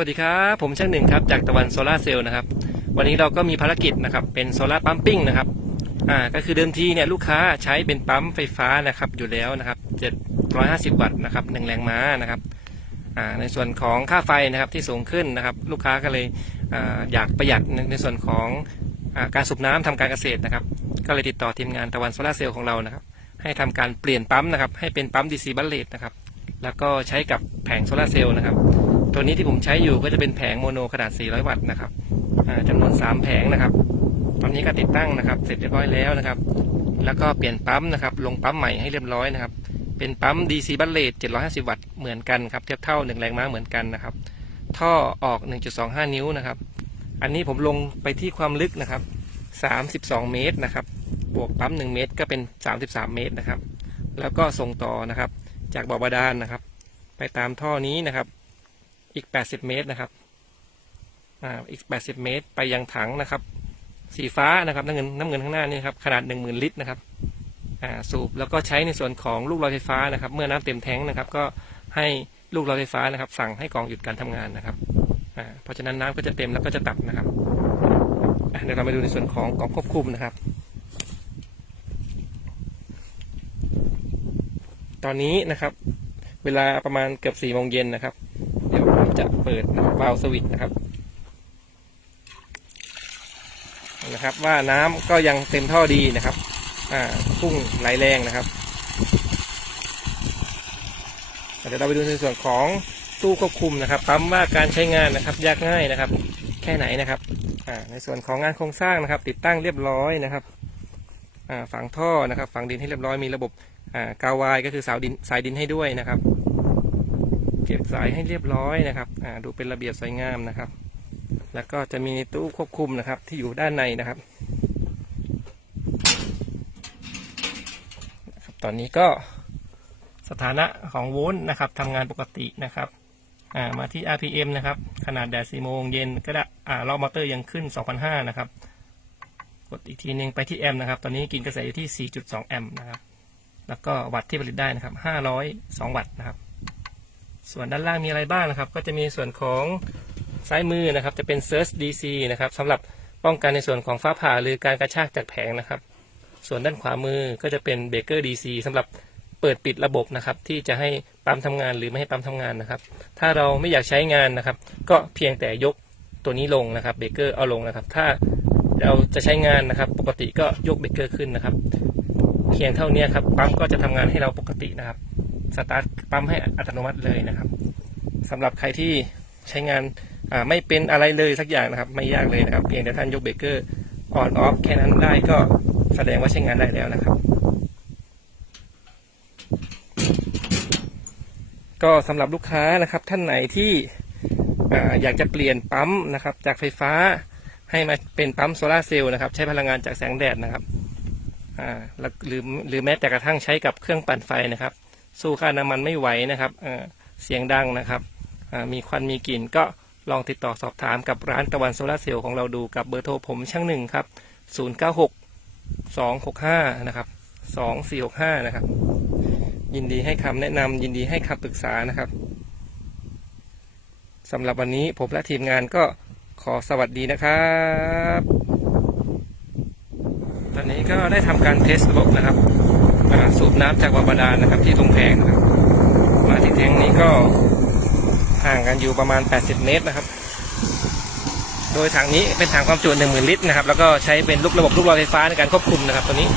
วัสดีครับ ผมช่างหนึ่งครับ จากตะวันโซลาเซลล์นะครับ วันนี้เราก็มีภารกิจนะครับ เป็นโซลาร์ปั๊มปิ้งนะครับ อ่า ก็คือเดิมทีเนี่ยลูกค้าใช้เป็นปั๊มไฟฟ้านะครับ อยู่แล้วนะครับ 750 วัตต์นะครับหนึ่งแรงม้านะครับ อ่า ในส่วนของค่าไฟนะครับที่สูงขึ้นนะครับ ลูกค้าก็เลยอาอยากประหยัดในส่วนของอาการสูบน้ำทำการเกษตรนะครับ ก็เลยติดต่อทีมงานตะวันโซลาเซลล์ของเรานะครับ ให้ทำการเปลี่ยนปั๊มนะครับ ให้เป็นปั๊ม DC บัลเลตนะครับ แล้วก็ใช้กับแผงโซลาร์เซลล์นะครับ ตัวนี้ที่ผมใช้อยู่ก็จะเป็นแผงโมโนขนาด 400 วัตต์นะครับอ่าจำนวน 3 แผงนะครับ ตอนนี้ก็ติดตั้งนะครับ เสร็จเรียบร้อยแล้วนะครับ แล้วก็เปลี่ยนปั๊มนะครับ ลงปั๊มใหม่ให้เรียบร้อยนะครับ เป็นปั๊ม DC บัลเลต750 วัตต์เหมือนกันครับ เทียบเท่า 1 แรงม้าเหมือนกันนะครับ ท่อออก 1.25 นิ้วนะครับ อันนี้ผมลงไปที่ความลึกนะครับ 32 เมตรนะครับ บวกปั๊ม 1 เมตรก็เป็น 33 เมตรนะครับ แล้วก็ส่งต่อนะครับ จากบ่อบาดาลนะครับ ไปตามท่อนี้นะครับ อีก 80 เมตรนะครับอ่าอีก 80 เมตร ไปยังถังนะครับ สีฟ้านะครับน้ำเงินน้ำเงินข้างหน้านี่ครับขนาด 10,000 ลิตรนะครับอ่าสูบแล้วก็ใช้ในส่วนของลูกลอดไฟฟ้านะครับ เมื่อน้ำเต็มแท้งนะครับ ก็ให้ลูกลอดไฟฟ้านะครับ สั่งให้กองหยุดการทำงานนะครับอ่าเพราะฉะนั้นน้ำก็จะเต็มแล้วก็จะตัดนะครับเดี๋ยวเรามาดูในส่วนของกล่องควบคุมนะครับ ตอนนี้นะครับ เวลาประมาณเกือบ4โมงเย็นนะครับ เดี๋ยวผมจะเปิดนะครับวาล์วสวิตช์นะครับนะครับ ว่าน้ำก็ยังเต็มท่อดีนะครับ อ่าพุ่งไหลแรงนะครับเดี๋ยวเราไปดูในส่วนของตู้ควบคุมนะครับปั๊มว่าการใช้งานนะครับ ยากง่ายนะครับ แค่ไหนนะครับอ่าในส่วนของงานโครงสร้างนะครับ ติดตั้งเรียบร้อยนะครับอ่าฝังท่อนะครับ ฝังดินให้เรียบร้อยมีระบบ กาวายก็คือสาวดินสายดินให้ด้วยนะครับ เก็บสายให้เรียบร้อยนะครับอ่าดูเป็นระเบียบสวยงามนะครับ แล้วก็จะมีตู้ควบคุมนะครับ ที่อยู่ด้านในนะครับ ตอนนี้ก็สถานะของโวลต์นะครับทำงานปกตินะครับอ่ามาที่ RPM นะครับ ขนาดแดด4โมงเย็นก็ได้อ่ารอบมอเตอร์ยังขึ้น 2,500 นะครับ กดอีกทีหนึงไปที่แอมป์นะครับ ตอนนี้กินกระแสอยู่ที่ 4.2 แอมป์นะครับ แล้วก็วัตต์ที่ผลิตได้นะครับ 502 วัตต์นะครับ ส่วนด้านล่างมีอะไรบ้างนะครับ ก็จะมีส่วนของซ้ายมือนะครับ จะเป็น Surge DC นะครับสำหรับป้องกันในส่วนของฟ้าผ่าหรือการกระชากจากแผงนะครับ ส่วนด้านขวามือก็จะเป็นเบเกอร์ DC สำหรับเปิดปิดระบบนะครับ ที่จะให้ปั๊มทำงานหรือไม่ให้ปั๊มทำงานนะครับ ถ้าเราไม่อยากใช้งานนะครับ ก็เพียงแต่ยกตัวนี้ลงนะครับเบเกอร์เอาลงนะครับ ถ้าเราจะใช้งานนะครับ ปกติก็ยกเบเกอร์ขึ้นนะครับ เพียงเท่านี้ครับปั๊มก็จะทำงานให้เราปกตินะครับสตาร์ทปั๊มให้อัตโนมัติเลยนะครับสำหรับใครที่ใช้งานไม่เป็นอะไรเลยสักอย่างนะครับ ไม่ยากเลยนะครับ เพียงแต่ท่านยกเบรกเกอร์ออนออฟแค่นั้นได้ก็แสดงว่าใช้งานได้แล้วนะครับ ก็สำหรับลูกค้านะครับท่านไหนที่ออยากจะเปลี่ยนปั๊มนะครับ จากไฟฟ้าให้มาเป็นปั๊มโซลาเซลล์นะครับ ใช้พลังงานจากแสงแดดนะครับ อ่าหรือหรือแม้แต่กระทั่งใช้กับเครื่องปั่นไฟนะครับ สู้ค่าน้ำมันไม่ไหวนะครับเอ่อเสียงดังนะครับอ่ามีควันมีกลิ่นก็ลองติดต่อสอบถามกับร้านตะวันโซลาเซลล์ของเราดูกับเบอร์โทรผมช่างหนึ่งครับ 096 265 นะครับ 2465 นะครับ ยินดีให้คำแนะนำยินดีให้คำปรึกษานะครับสำหรับวันนี้ผมและทีมงานก็ขอสวัสดีนะครับ อนนี้ก็ได้ทำการเทสระบบนะครับสูบน้ำจากบ่อบาดาลนะครับ ที่ตรงแพงนะครับ มาที่แทงนี้ก็ห่างกันอยู่ประมาณ 80 เมตรนะครับ โดยถังนี้เป็นถังความจุ 10,000 ลิตรนะครับ แล้วก็ใช้เป็นลูกระบบลูกหลอไฟฟ้าในการควบคุมนะครับตัวนี้